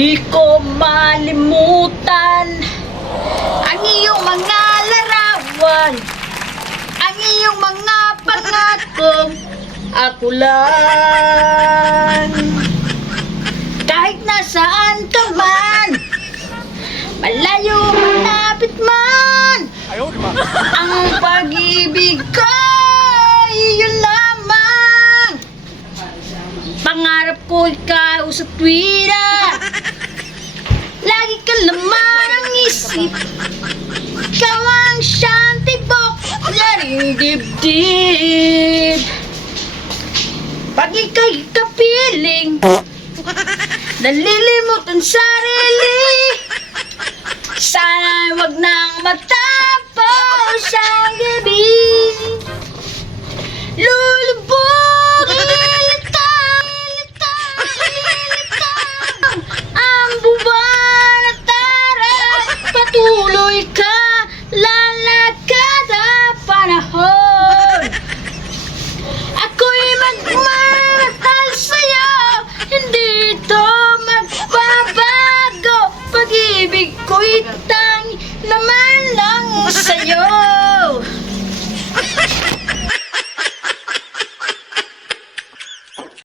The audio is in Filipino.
Di ko malimutan ang iyong mga larawan, ang iyong mga pangakong ako lang. Kahit nasaan ka man, malayo malapit man, ang pag-ibig ko iyon lamang. Pangarap ko ikaw sa tuwira, lagi ka laman ang isip. Ikaw ang siyang tibok ng dibdib. Pag ika'y kapiling, nalilimutan sarili. Sana'y wag nang matapos ang gabi.